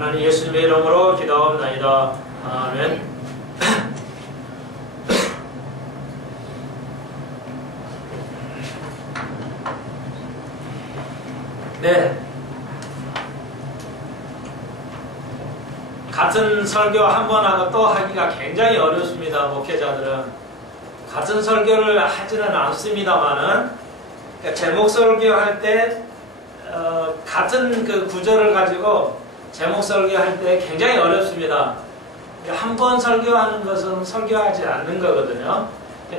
하나님 예수님의 이름으로 기도합니다. 아멘. 네. 같은 설교 한 번 하고 또 하기가 굉장히 어렵습니다. 목회자들은. 같은 설교를 하지는 않습니다만은, 그러니까 제목 설교할 때, 같은 그 구절을 가지고 제목 설교할 때 굉장히 어렵습니다. 한 번 설교하는 것은 설교하지 않는 거거든요.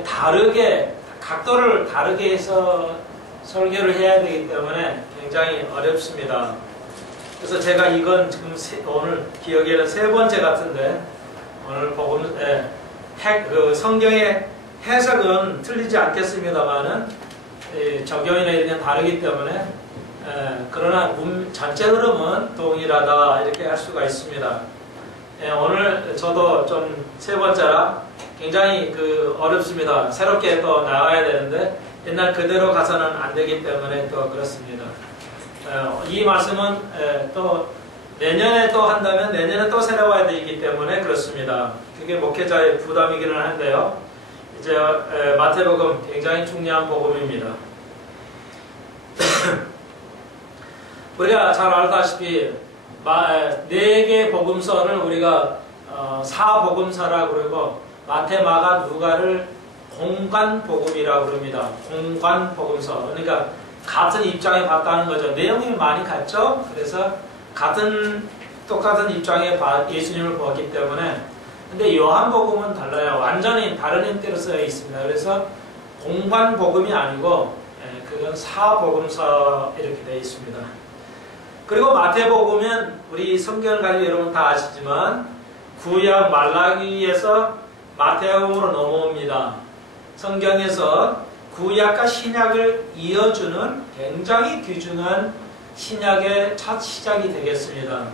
다르게, 각도를 다르게 해서 설교를 해야 되기 때문에 굉장히 어렵습니다. 그래서 제가 이건 지금 오늘 기억에는 세 번째 같은데, 오늘 복음, 그 성경의 해석은 틀리지 않겠습니다만은, 적용이나 이런 게 다르기 때문에, 그러나 전체 흐름은 동일하다, 이렇게 할 수가 있습니다. 오늘 저도 좀 세 번째라 굉장히 어렵습니다. 새롭게 또 나와야 되는데, 옛날 그대로 가서는 안 되기 때문에 또 그렇습니다. 이 말씀은 또 내년에 또 한다면 내년에 또 새로워야 되기 때문에 그렇습니다. 그게 목회자의 부담이기는 한데요. 이제 마태복음 굉장히 중요한 복음입니다. 우리가 잘 알다시피 4개 복음서를 우리가 사복음서라고 그러고 마태, 마가, 누가를 공관복음이라고 그럽니다. 공관복음서. 그러니까 같은 입장에 봤다는 거죠. 내용이 많이 같죠? 그래서 똑같은 입장에 예수님을 보았기 때문에. 근데 요한복음은 달라요. 완전히 다른 형태로 쓰여 있습니다. 그래서 공관복음이 아니고, 그건 사복음서 이렇게 되어 있습니다. 그리고 마태복음은 우리 성경을 가지고 여러분 다 아시지만, 구약 말라기에서 마태복음으로 넘어옵니다. 성경에서 구약과 신약을 이어주는 굉장히 귀중한 신약의 첫 시작이 되겠습니다.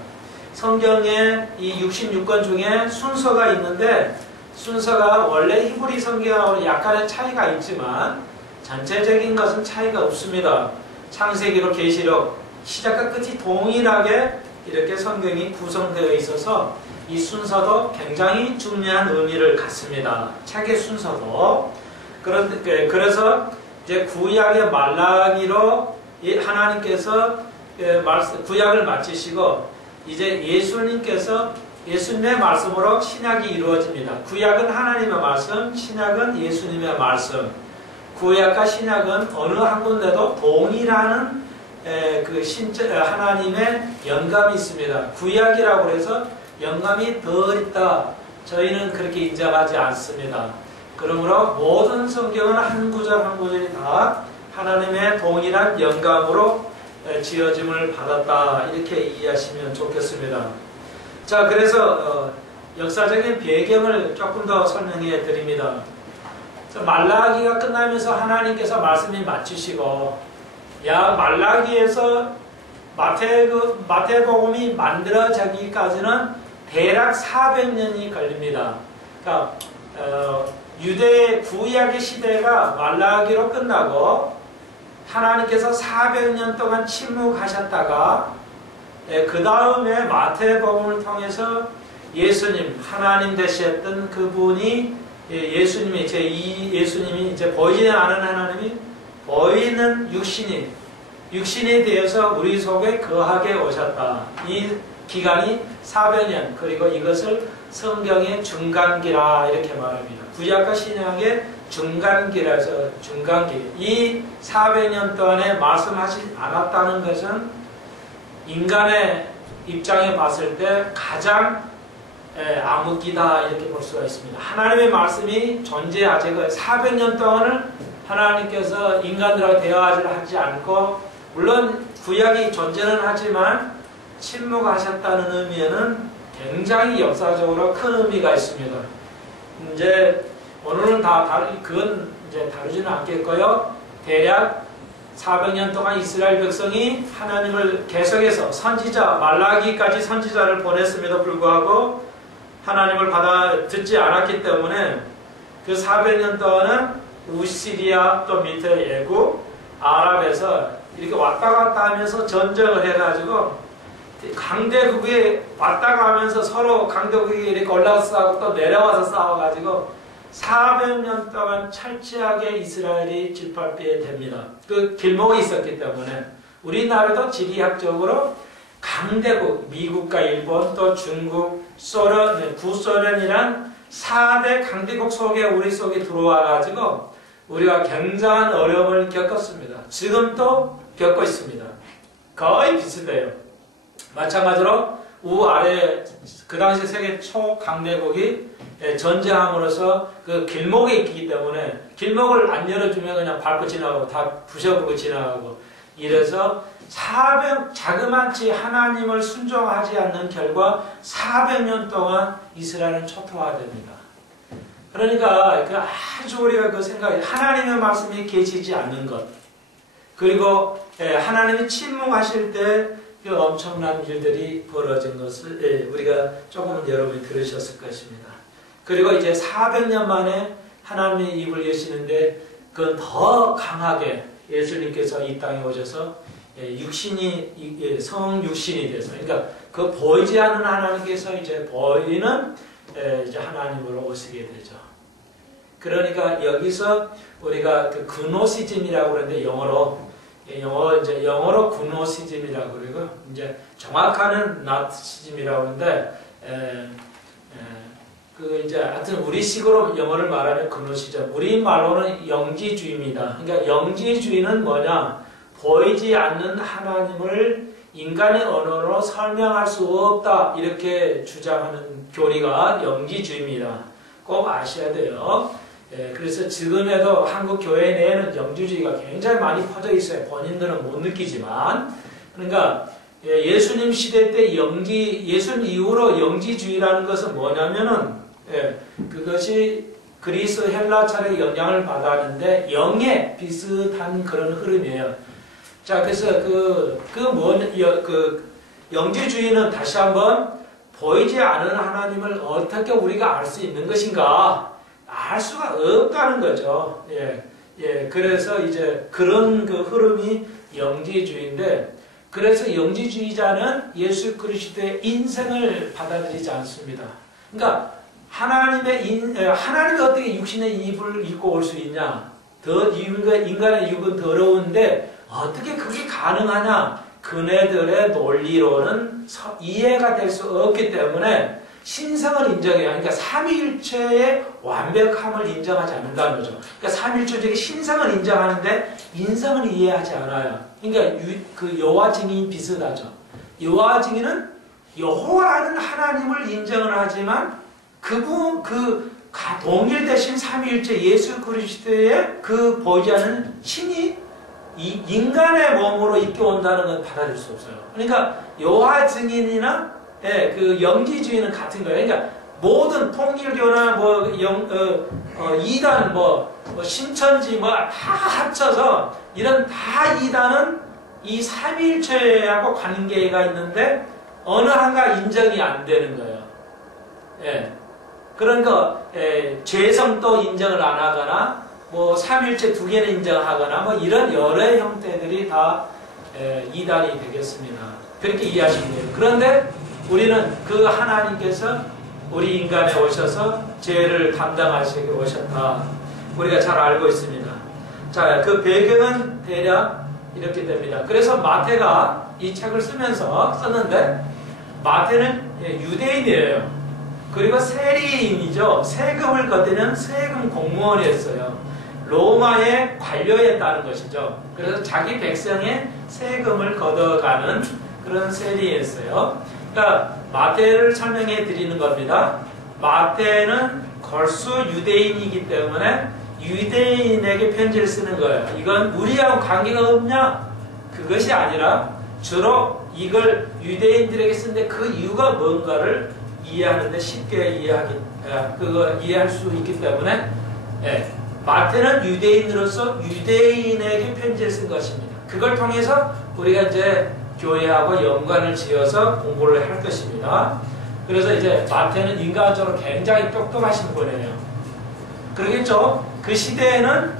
성경에 이 66권 중에 순서가 있는데, 순서가 원래 히브리 성경하고 약간의 차이가 있지만 전체적인 것은 차이가 없습니다. 창세기로 계시록 시작과 끝이 동일하게 이렇게 성경이 구성되어 있어서 이 순서도 굉장히 중요한 의미를 갖습니다. 책의 순서도. 그래서 이제 구약의 말라기로 하나님께서 구약을 마치시고 이제 예수님의 말씀으로 신약이 이루어집니다. 구약은 하나님의 말씀, 신약은 예수님의 말씀. 구약과 신약은 어느 한 군데도 동일한 하나님의 영감이 있습니다. 구약이라고 해서 영감이 덜 있다. 저희는 그렇게 인정하지 않습니다. 그러므로 모든 성경은 한 구절 한 구절이 다 하나님의 동일한 영감으로 지어짐을 받았다. 이렇게 이해하시면 좋겠습니다. 자, 그래서 역사적인 배경을 조금 더 설명해 드립니다. 말라기가 끝나면서 하나님께서 말씀이 마치시고, 말라기에서 마태복음이 만들어지기까지는 대략 400년이 걸립니다. 그러니까 유대 구약의 시대가 말라기로 끝나고 하나님께서 400년 동안 침묵하셨다가 그 다음에 마태복음을 통해서 예수님, 하나님 되셨던 그분이 예수님이 이제 보이지 않은 하나님이 보이는 육신에 대해서 우리 속에 거하게 오셨다. 이 기간이 400년, 그리고 이것을 성경의 중간기라 이렇게 말합니다. 구약과 신약의 중간기라서 중간기. 이 400년 동안에 말씀하지 않았다는 것은 인간의 입장에 봤을 때 가장 암흑기다 이렇게 볼 수가 있습니다. 하나님의 말씀이 존재하지 400년 동안을 하나님께서 인간들하고 대화를 하지 않고, 물론 구약이 존재는 하지만 침묵하셨다는 의미에는 굉장히 역사적으로 큰 의미가 있습니다. 이제 오늘은 그건 이제 다루지는 않겠고요. 대략 400년 동안 이스라엘 백성이 하나님을 계속해서 말라기까지 선지자를 보냈음에도 불구하고 하나님을 듣지 않았기 때문에 그 400년 동안은 우시리아, 또 밑에 애굽, 아랍에서 이렇게 왔다 갔다 하면서 전쟁을 해가지고 강대국이 왔다 가면서 서로 강대국이 이렇게 올라가서 싸우고 또 내려와서 싸워가지고 400년 동안 철저하게 이스라엘이 짓밟히게 됩니다. 그 길목이 있었기 때문에 우리나라도 지리학적으로 강대국, 미국과 일본, 또 중국, 소련, 구소련이란 4대 강대국 속에 우리 속에 들어와가지고 우리가 굉장한 어려움을 겪었습니다. 지금도 겪고 있습니다. 거의 비슷해요. 마찬가지로 우아래 그 당시 세계 초강대국이 전쟁함으로써 그 길목에 있기 때문에 길목을 안 열어주면 그냥 밟고 지나가고 다 부셔버리고 지나가고 이래서 자그마치 하나님을 순종하지 않는 결과 400년 동안 이스라엘은 초토화됩니다. 그러니까 아주 우리가 그 생각이 하나님의 말씀이 계시지 않는 것 그리고 하나님이 침묵하실 때 그 엄청난 일들이 벌어진 것을 우리가 조금은 여러분이 들으셨을 것입니다. 그리고 이제 400년 만에 하나님의 입을 여시는데 그건 더 강하게 예수님께서 이 땅에 오셔서 육신이 성육신이 돼서 그러니까 그 보이지 않는 하나님께서 이제 보이는 이제 하나님으로 오시게 되죠. 그러니까 여기서 우리가 그 그노시즘이라고 그러는데 영어로 그노시즘이라고 그러고 이제 정확한은 나티즘이라고 하는데 그 이제 하여튼 우리식으로 영어를 말하면 그노시즘, 우리 말로는 영지주의입니다. 그러니까 영지주의는 뭐냐? 보이지 않는 하나님을 인간의 언어로 설명할 수 없다 이렇게 주장하는 교리가 영지주의입니다. 꼭 아셔야 돼요. 그래서 지금에도 한국 교회 내에는 영지주의가 굉장히 많이 퍼져 있어요. 본인들은 못 느끼지만. 그러니까 예수님 시대 때 예수님 이후로 영지주의라는 것은 뭐냐면은 그것이 그리스 헬라 철의 영향을 받았는데 영에 비슷한 그런 흐름이에요. 자, 그래서 영지주의는 다시 한번 보이지 않은 하나님을 어떻게 우리가 알 수 있는 것인가? 알 수가 없다는 거죠. 그래서 이제 그런 그 흐름이 영지주의인데, 그래서 영지주의자는 예수 그리스도의 인생을 받아들이지 않습니다. 그러니까 하나님이 어떻게 육신의 입을 입고 올 수 있냐? 인간의 육은 더러운데 어떻게 그게 가능하냐? 그네들의 논리로는 이해가 될 수 없기 때문에 신성을 인정해요. 그러니까 삼위일체의 완벽함을 인정하지 않는다는 거죠. 그러니까 삼위일체적인 신성을 인정하는데 인성을 이해하지 않아요. 그러니까 그 여호와 증인이 비슷하죠. 여호와 증인은 여호와라는 하나님을 인정을 하지만 동일되신 삼위일체 예수 그리스도의 그 보이지 않는 신이 이 인간의 몸으로 입고 온다는 건 받아들일 수 없어요. 그러니까 여호와 증인이나 그 영지주의는 같은 거예요. 그러니까 모든 통일교나 이단 신천지 다 합쳐서 이런 다 이단은 이 삼위일체하고 관계가 있는데 어느 하나가 인정이 안 되는 거예요. 그러니까 죄성도 인정을 안 하거나 삼위일체 두 개는 인정하거나 이런 여러 형태들이 다 이단이 되겠습니다. 그렇게 이해하시면 돼요. 그런데 우리는 그 하나님께서 우리 인간에 오셔서 죄를 담당하시기 오셨다. 우리가 잘 알고 있습니다. 자, 그 배경은 대략 이렇게 됩니다. 그래서 마태가 이 책을 쓰면서 썼는데, 마태는 유대인이에요. 그리고 세리인이죠. 세금을 걷는 세금 공무원이었어요. 로마의 관료였다는 것이죠. 그래서 자기 백성의 세금을 걷어가는 그런 세리였어요. 그러니까 마태를 설명해 드리는 겁니다. 마태는 걸수 유대인이기 때문에 유대인에게 편지를 쓰는 거예요. 이건 우리하고 관계가 없냐? 그것이 아니라 주로 이걸 유대인들에게 쓰는데 그 이유가 뭔가를 이해하는데 쉽게 이해할 수 있기 때문에 마태는 유대인으로서 유대인에게 편지를 쓴 것입니다. 그걸 통해서 우리가 이제 교회하고 연관을 지어서 공부를 할 것입니다. 그래서 이제 마태는 인간적으로 굉장히 똑똑하신 분이에요. 그러겠죠? 그 시대에는,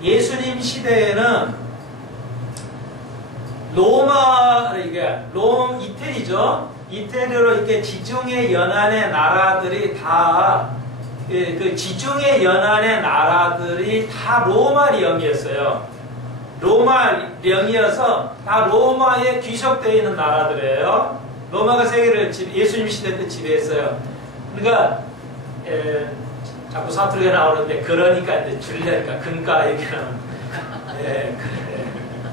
예수님 시대에는 로마, 이게 이태리죠. 이태리로 이렇게 지중해 연안의 나라들이 다 그 지중해 연안의 나라들이 다 로마령이었어요. 로마령이어서 다 로마에 귀속되어 있는 나라들이에요. 로마가 세계를 예수님 시대 때 지배했어요. 그러니까 자꾸 사투리가 나오는데 그러니까 이제 줄이니까 근가 이렇게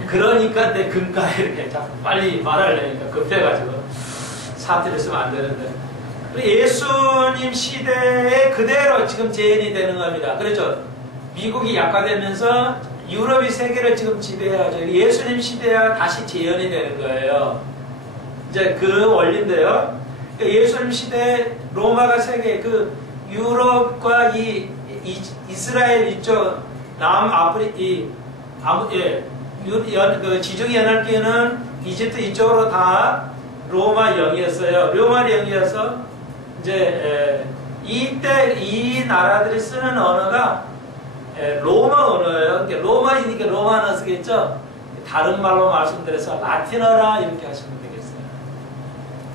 그러니까 내 근가 이렇게 자꾸 빨리 말하려니까 급해가지고 사투리 쓰면 안 되는데. 예수님 시대에 그대로 지금 재현이 되는 겁니다. 그렇죠? 미국이 약화되면서 유럽이 세계를 지금 지배하죠. 예수님 시대와 다시 재현이 되는 거예요. 이제 그 원리인데요. 예수님 시대 로마가 세계 그 유럽과 이 이스라엘 이쪽 그 지중해 연안길은 이집트 이쪽으로 다 로마령이었어요. 로마령이어서 이제 이때 이 나라들이 쓰는 언어가 로마 언어예요. 그러니까 로마이니까 로마는 쓰겠죠. 다른 말로 말씀드려서 라틴어라 이렇게 하시면 되겠어요.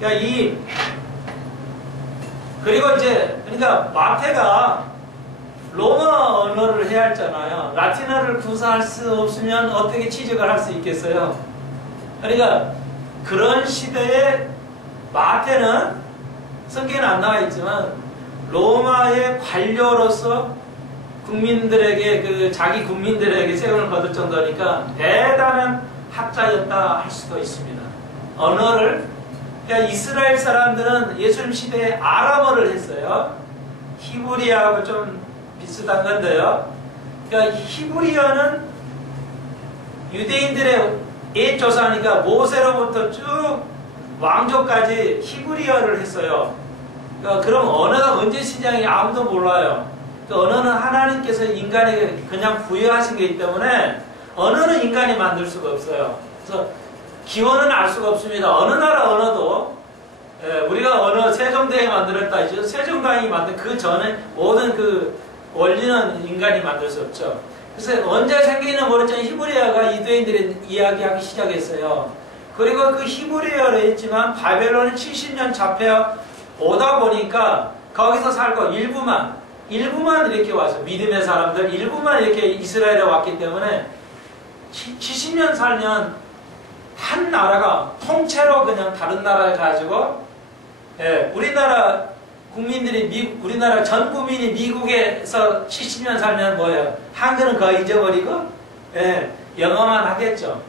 그러니까 그리고 이제 그러니까 마태가 로마 언어를 해야 했잖아요. 라틴어를 구사할 수 없으면 어떻게 취직을 할 수 있겠어요? 그러니까 그런 시대에 마태는 성경에는 안 나와 있지만 로마의 관료로서 국민들에게 자기 국민들에게 세금을 거둘 정도니까 대단한 학자였다 할 수도 있습니다. 언어를 그러니까 이스라엘 사람들은 예수님 시대에 아람어를 했어요. 히브리어하고 좀 비슷한 건데요. 그러니까 히브리어는 유대인들의 옛 조사니까 모세로부터 쭉 왕조까지 히브리어를 했어요. 그러니까 그럼 언어가 언제 시작이 아무도 몰라요. 그 언어는 하나님께서 인간에게 그냥 부여하신 거기 때문에 언어는 인간이 만들 수가 없어요. 그래서 기원은 알 수가 없습니다. 어느 나라 언어도 우리가 언어 세종대왕이 만들었다 이제 세종대왕이 만든 그 전에 모든 그 원리는 인간이 만들 수 없죠. 그래서 언제 생기는 모르지만 히브리어가 유대인들이 이야기하기 시작했어요. 그리고 그 히브리어를 했지만 바벨론에 70년 잡혀 오다 보니까 거기서 살고 일부만 이렇게 와서 믿음의 사람들 일부만 이렇게 이스라엘에 왔기 때문에 70년 살면 한 나라가 통째로 그냥 다른 나라를 가지고 우리나라 국민들이 우리나라 전 국민이 미국에서 70년 살면 뭐예요? 한글은 거의 잊어버리고 영어만 하겠죠.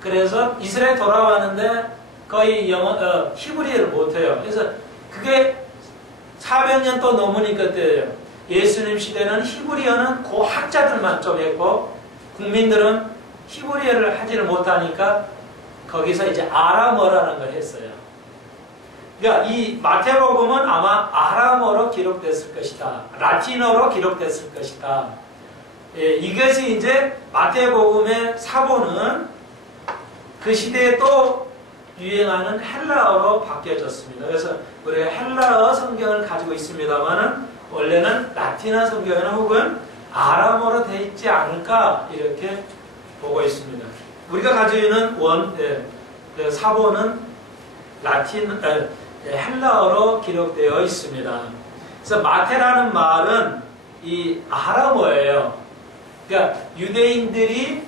그래서 이스라엘 돌아왔는데 거의 히브리어를 못해요. 그래서 그게 400년 또 넘으니까 때예요. 예수님 시대는 히브리어는 그 학자들만 좀 했고 국민들은 히브리어를 하지를 못하니까 거기서 이제 아람어라는 걸 했어요. 그러니까 이 마태복음은 아마 아람어로 기록됐을 것이다. 라틴어로 기록됐을 것이다. 이것이 이제 마태복음의 사본은 그 시대에 또 유행하는 헬라어로 바뀌어졌습니다. 그래서 우리가 헬라어 성경을 가지고 있습니다만은 원래는 라틴어 성경에는 혹은 아람어로 되어 있지 않을까 이렇게 보고 있습니다. 우리가 가지고 있는 사본은 헬라어로 기록되어 있습니다. 그래서 마태라는 말은 이 아람어예요. 그러니까 유대인들이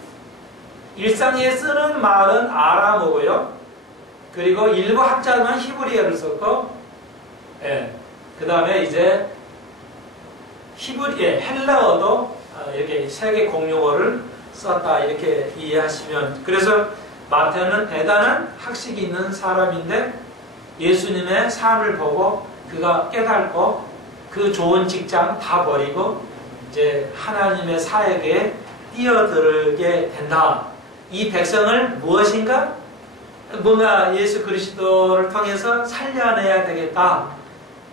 일상에 쓰는 말은 아람어고요. 그리고 일부 학자만 히브리어를 썼고, 그 다음에 이제 헬라어도 이렇게 세계 공용어를 썼다 이렇게 이해하시면, 그래서 마태는 대단한 학식이 있는 사람인데 예수님의 삶을 보고 그가 깨닫고 그 좋은 직장 다 버리고 이제 하나님의 사역에 뛰어들게 된다. 이 백성을 무엇인가? 뭔가 예수 그리스도를 통해서 살려내야 되겠다.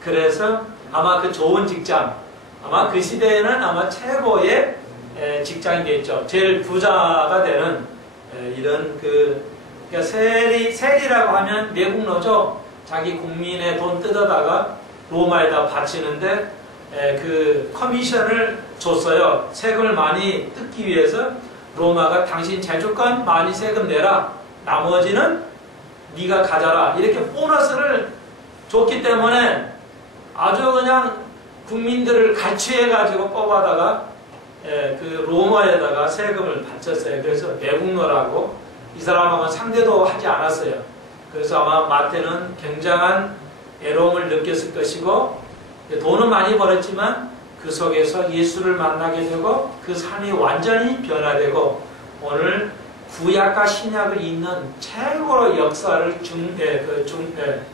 그래서 아마 그 좋은 직장, 아마 그 시대에는 아마 최고의 직장이겠죠. 제일 부자가 되는 이런 그러니까 세리라고 하면 외국 노조 자기 국민의 돈 뜯어다가 로마에다 바치는데 그 커미션을 줬어요. 세금을 많이 뜯기 위해서 로마가 당신 제주권 많이 세금 내라. 나머지는 네가 가져라. 이렇게 보너스를 줬기 때문에 아주 그냥 국민들을 갈취해가지고 뽑아다가 그 로마에다가 세금을 바쳤어요. 그래서 매국노라고 이 사람하고는 상대도 하지 않았어요. 그래서 아마 마태는 굉장한 애로움을 느꼈을 것이고 돈은 많이 벌었지만 그 속에서 예수를 만나게 되고 그 삶이 완전히 변화되고 오늘 구약과 신약을 잇는 최고로 역사를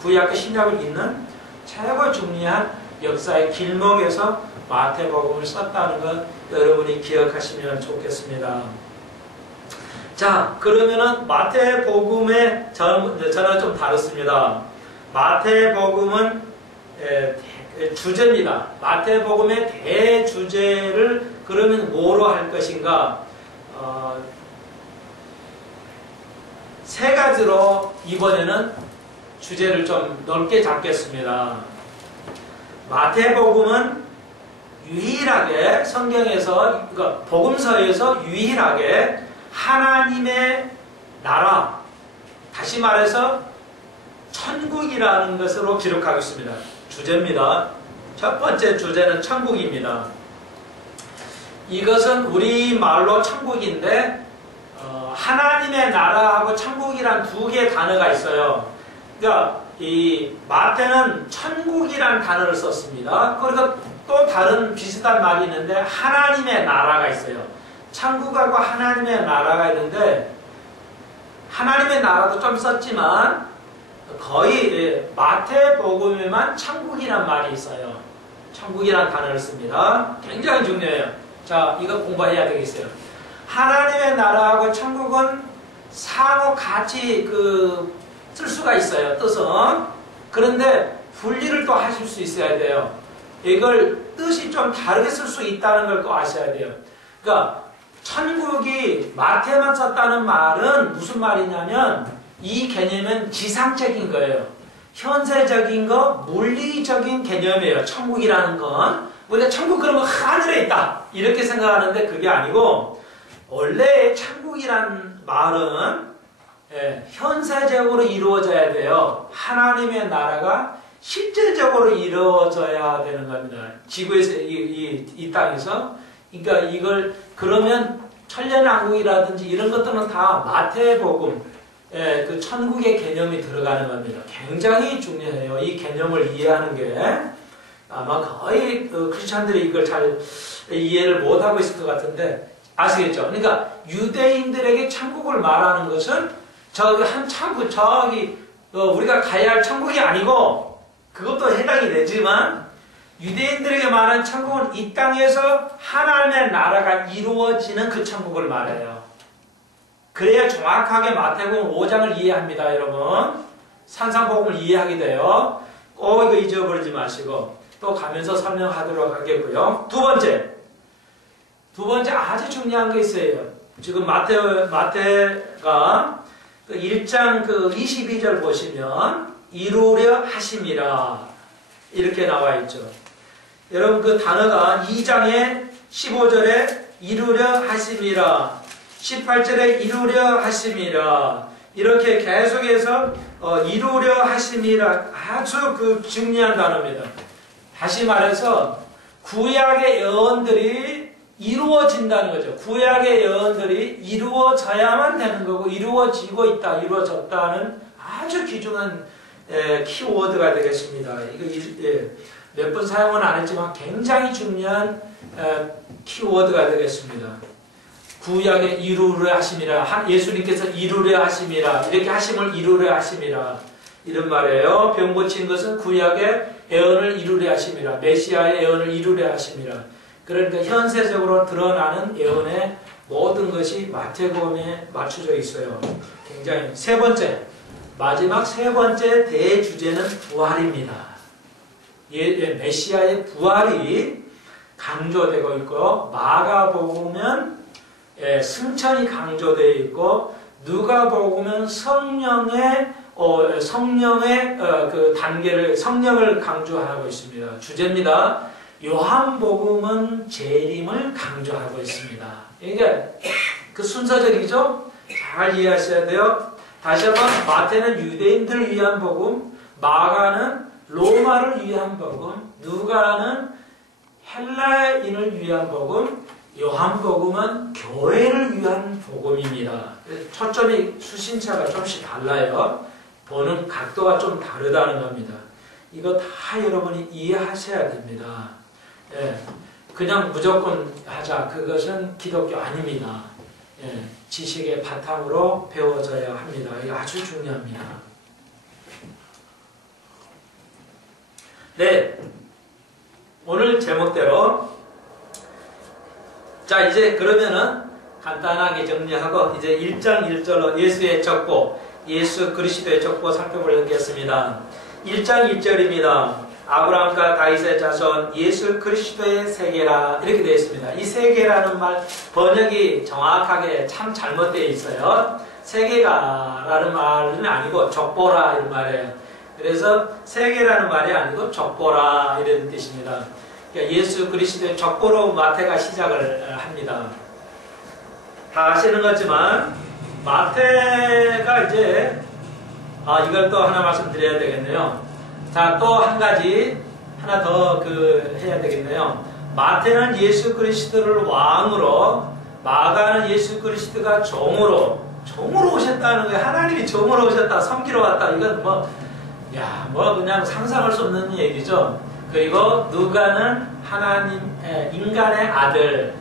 구약과 신약을 잇는 최고 중요한 역사의 길목에서 마태복음을 썼다는 것 여러분이 기억하시면 좋겠습니다. 자, 그러면은 마태복음의 저는 좀 다릅니다. 마태복음은 주제입니다. 마태복음의 대주제를 그러면 뭐로 할 것인가? 세 가지로 이번에는 주제를 좀 넓게 잡겠습니다. 마태복음은 유일하게 성경에서, 그러니까 복음서에서 유일하게 하나님의 나라, 다시 말해서 천국이라는 것으로 기록하고 있습니다. 주제입니다. 첫 번째 주제는 천국입니다. 이것은 우리말로 천국인데 하나님의 나라하고 천국이란 두 개의 단어가 있어요. 그러니까 이 마태는 천국이란 단어를 썼습니다. 그리고 또 다른 비슷한 말이 있는데 하나님의 나라가 있어요. 천국하고 하나님의 나라가 있는데 하나님의 나라도 좀 썼지만 거의 마태복음에만 천국이란 말이 있어요. 천국이란 단어를 씁니다. 굉장히 중요해요. 자, 이거 공부해야 되겠어요. 하나님의 나라하고 천국은 상호 같이 쓸 수가 있어요. 뜻은. 그런데 분리를 또 하실 수 있어야 돼요. 이걸 뜻이 좀 다르게 쓸 수 있다는 걸 꼭 아셔야 돼요. 그러니까 천국이 마태만 썼다는 말은 무슨 말이냐면 이 개념은 지상적인 거예요. 현세적인 거, 물리적인 개념이에요. 천국이라는 건. 우리가 천국 그러면 하늘에 있다 이렇게 생각하는데 그게 아니고 원래 천국이란 말은 현세적으로 이루어져야 돼요. 하나님의 나라가 실제적으로 이루어져야 되는 겁니다. 지구에서 이 땅에서. 그러니까 이걸 그러면 천년왕국이라든지 이런 것들은 다 마태복음 그 천국의 개념이 들어가는 겁니다. 굉장히 중요해요. 이 개념을 이해하는 게 아마 거의 크리스찬들이 이걸 잘 이해를 못하고 있을 것 같은데 아시겠죠? 그러니까 유대인들에게 천국을 말하는 것은 저기 한 천국 저기 우리가 가야 할 천국이 아니고 그것도 해당이 되지만 유대인들에게 말하는 천국은 이 땅에서 하나님의 나라가 이루어지는 그 천국을 말해요. 그래야 정확하게 마태복음 5장을 이해합니다, 여러분. 산상복음을 이해하게 돼요. 꼭 이거 잊어버리지 마시고 또 가면서 설명하도록 하겠고요. 두 번째 아주 중요한 게 있어요. 지금 마태가 1장 22절 보시면 이루려 하심이라 이렇게 나와 있죠. 여러분 그 단어가 2장에 15절에 이루려 하심이라 18절에 이루려 하심이라 이렇게 계속해서 이루려 하심이라 아주 중요한 단어입니다. 다시 말해서 구약의 예언들이 이루어진다는 거죠. 구약의 예언들이 이루어져야만 되는 거고 이루어지고 있다, 이루어졌다는 아주 귀중한 키워드가 되겠습니다. 이거 몇 번 사용은 안 했지만 굉장히 중요한 키워드가 되겠습니다. 구약에 이루려 하심이라 예수님께서 이루려 하심이라 이렇게 하심을 이루려 하심이라 이런 말이에요. 병 고친 것은 구약의 예언을 이루려 하심이라 메시아의 예언을 이루려 하심이라 그러니까 현세적으로 드러나는 예언의 모든 것이 마태복음에 맞춰져 있어요. 굉장히 마지막 세 번째 대주제는 부활입니다. 메시아의 부활이 강조되고 있고 마가복음은 승천이 강조되어 있고 누가복음은 성령의 그 단계를 성령을 강조하고 있습니다. 주제입니다. 요한복음은 재림을 강조하고 있습니다. 이게 그 순서적이죠? 잘 이해하셔야 돼요. 다시 한번 마태는 유대인들을 위한 복음, 마가는 로마를 위한 복음, 누가는 헬라인을 위한 복음, 요한복음은 교회를 위한 복음입니다. 초점이 수신차가 조금씩 달라요. 보는 각도가 좀 다르다는 겁니다. 이거 다 여러분이 이해하셔야 됩니다. 예, 그냥 무조건 하자. 그것은 기독교 아닙니다. 예, 지식의 바탕으로 배워져야 합니다. 이거 아주 중요합니다. 네, 오늘 제목대로 자 이제 그러면은 간단하게 정리하고 이제 1장 1절로 예수의 족보, 예수 그리스도의 족보 살펴보겠습니다. 1장 1절입니다. 아브라함과 다윗의 자손 예수 그리스도의 세계라 이렇게 되어 있습니다. 이 세계라는 말 번역이 정확하게 참 잘못되어 있어요. 세계가라는 말은 아니고 족보라 이런 말이에요. 그래서 세계라는 말이 아니고 족보라 이런 뜻입니다. 그러니까 예수 그리스도의 족보로 마태가 시작을 합니다. 다 아시는 거지만 마태가 이제 이걸 또 하나 말씀드려야 되겠네요. 자, 또 한 가지 하나 더 해야 되겠네요. 마태는 예수 그리스도를 왕으로, 마가는 예수 그리스도가 종으로 오셨다는 거예요. 하나님이 종으로 오셨다, 섬기러 왔다. 이건 그냥 상상할 수 없는 얘기죠. 그리고 누가는 인간의 아들,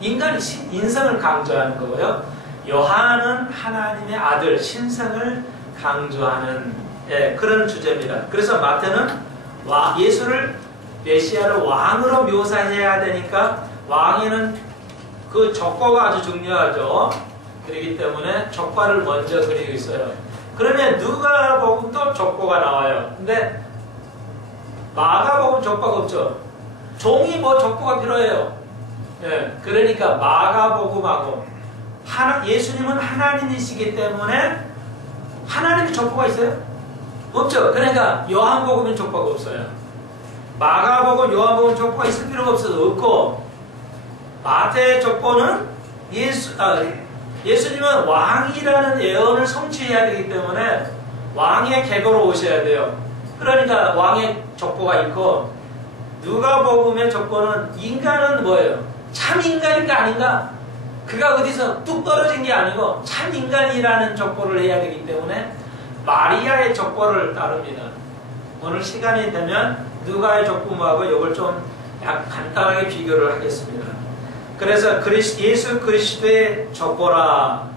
인간이 인성을 강조하는 거고요. 요한은 하나님의 아들, 신성을 강조하는 그런 주제입니다. 그래서 마태는 예수를 메시아를 왕으로 묘사해야 되니까 왕에는 그 족보가 아주 중요하죠. 그렇기 때문에 족보를 먼저 그리고 있어요. 그러면 누가복음도 족보가 나와요. 근데 마가복음 족보가 없죠. 종이 족보가 필요해요. 그러니까 마가복음하고 예수님은 하나님이시기 때문에 하나님의 족보가 있어요? 없죠. 그러니까 요한복음은 족보가 없어요. 마가복음, 요한복음 족보가 있을 필요가 없고 마태의 족보는 예수님은 왕이라는 예언을 성취해야 되기 때문에 왕의 계보로 오셔야 돼요. 그러니까 왕의 족보가 있고 누가복음의 족보는 인간은 뭐예요? 참 인간인가 아닌가? 그가 어디서 뚝 떨어진 게 아니고 참 인간이라는 족보를 해야 되기 때문에 마리아의 족보를 따릅니다. 오늘 시간이 되면 누가의 족보하고 이걸 좀 간단하게 비교를 하겠습니다. 그래서 예수 그리스도의 족보라.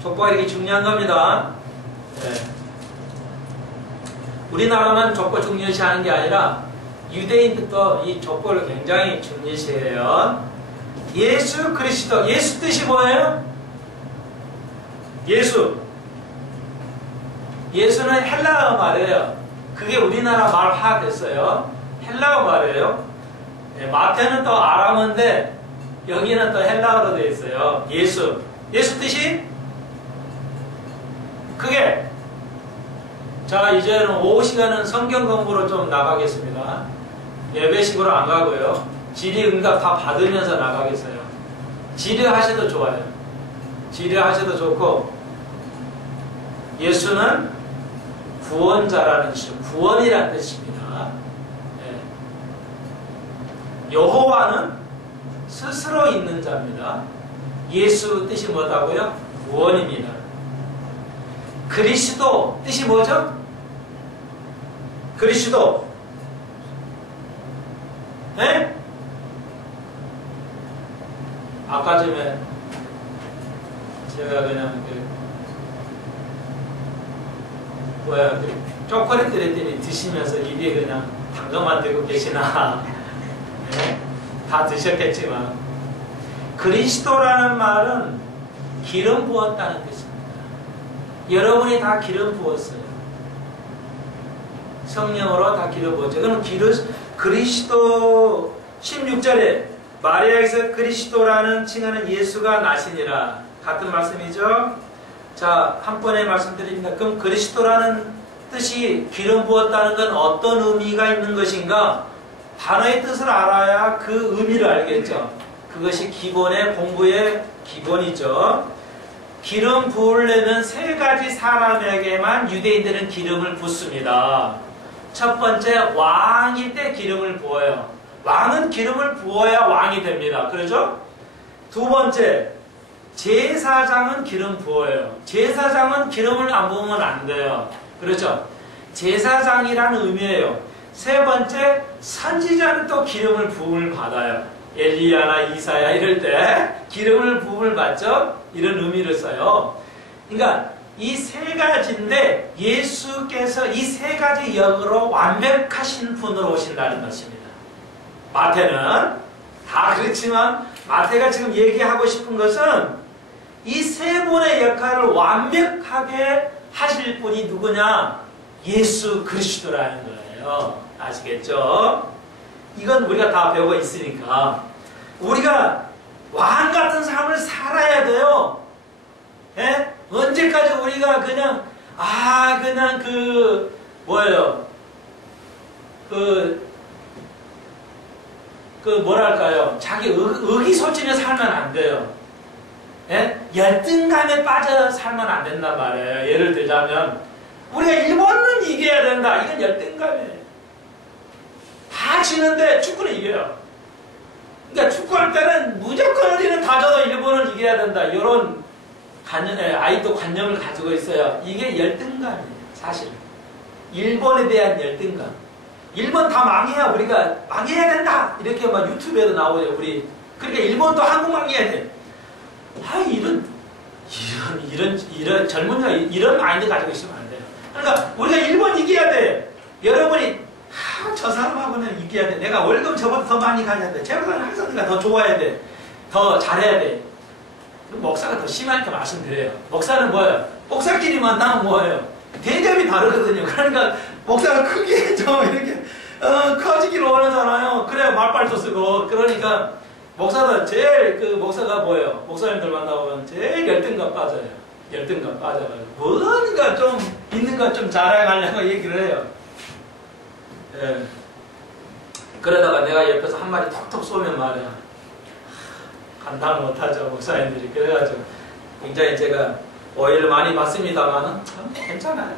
족보가 이렇게 중요한 겁니다. 우리나라만 족보 중요시하는 게 아니라 유대인들도 이 족보를 굉장히 중요시해요. 예수 그리스도. 예수 뜻이 뭐예요? 예수는 헬라어 말이에요. 그게 우리나라 말화 됐어요. 헬라어 말이에요. 마태는 또 아람어인데 여기는 또 헬라어로 되어 있어요. 예수 뜻이 그게 자 이제는 오후 시간은 성경 공부로 좀 나가겠습니다. 예배식으로 안 가고요. 질의응답 다 받으면서 나가겠어요. 질의하셔도 좋아요. 질의하셔도 좋고 예수는 구원자라는 뜻이죠. 구원이라는 뜻입니다. 여호와는 스스로 있는 자입니다. 예수 뜻이 뭐다고요? 구원입니다. 그리스도 뜻이 뭐죠? 그리스도. 아까 전에 제가 그냥 초콜릿 드렸더니 드시면서 입에 그냥 당근만 들고 계시나 다 드셨겠지만 그리스도라는 말은 기름 부었다는 뜻입니다. 여러분이 다 기름 부었어요. 성령으로 다 기름 부었죠. 그럼 그리스도 16절에 마리아에서 그리스도라는 칭하는 예수가 나시니라. 같은 말씀이죠. 자, 한 번에 말씀드립니다. 그럼 그리스도라는 뜻이 기름 부었다는 건 어떤 의미가 있는 것인가? 단어의 뜻을 알아야 그 의미를 알겠죠. 그것이 기본의 공부의 기본이죠. 기름 부으려면 세 가지 사람에게만 유대인들은 기름을 붓습니다. 첫 번째, 왕일 때 기름을 부어요. 왕은 기름을 부어야 왕이 됩니다. 그렇죠? 두 번째, 제사장은 기름 부어요. 제사장은 기름을 안 부으면 안 돼요. 그렇죠? 제사장이라는 의미예요. 세 번째, 선지자는 또 기름을 부음을 받아요. 엘리야나 이사야 이럴 때 기름을 부음을 받죠? 이런 의미를 써요. 그러니까 이 세 가지인데 예수께서 이 세 가지 역으로 완벽하신 분으로 오신다는 것입니다. 마태는 다 그렇지만 마태가 지금 얘기하고 싶은 것은 이 세 분의 역할을 완벽하게 하실 분이 누구냐? 예수 그리스도라는 거예요. 아시겠죠? 이건 우리가 다 배우고 있으니까 우리가 왕 같은 삶을 살아야 돼요. 예? 언제까지 우리가 그냥 그냥 뭐예요? 뭐랄까요? 자기 의기소침에 살면 안 돼요. 예? 열등감에 빠져 살면 안 된단 말이에요. 예를 들자면 우리가 일본은 이겨야 된다. 이건 열등감이에요. 다 지는데 축구는 이겨요. 그러니까 축구할 때는 무조건 우리는 다 져도 일본은 이겨야 된다. 이런 아이도 관념을 가지고 있어요. 이게 열등감이에요. 사실. 일본에 대한 열등감. 일본 다 망해야 우리가 망해야 된다. 이렇게 막 유튜브에도 나오죠. 우리. 그러니까 일본도 한국 망해야 돼. 이런 젊은이가 이런 마인드 가지고 있으면 안 돼요. 그러니까 우리가 일본 이겨야 돼. 여러분이 저 사람하고는 이겨야 돼. 내가 월급 저보다 더 많이 가져야 돼. 제보다는 항상 내가 더 좋아야 돼. 더 잘해야 돼. 목사가 더 심하게 말씀드려요. 목사는 뭐예요? 목사끼리 만나면 뭐예요? 대접이 다르거든요. 그러니까 목사가 크게 좀 이렇게 커지기를 원하잖아요. 그래야 말빨도 쓰고. 그러니까 목사는 제일 목사가 뭐예요? 목사님들 만나보면 제일 열등감 빠져요. 열등감 빠져가지고 뭔가 좀 있는 것 좀 자랑하려고 얘기를 해요. 예. 그러다가 내가 옆에서 한 마리 톡톡 쏘면 말이야. 감당을 못하죠, 목사님들이. 그래가지고 굉장히 제가 오해를 많이 받습니다만은 참 괜찮아요.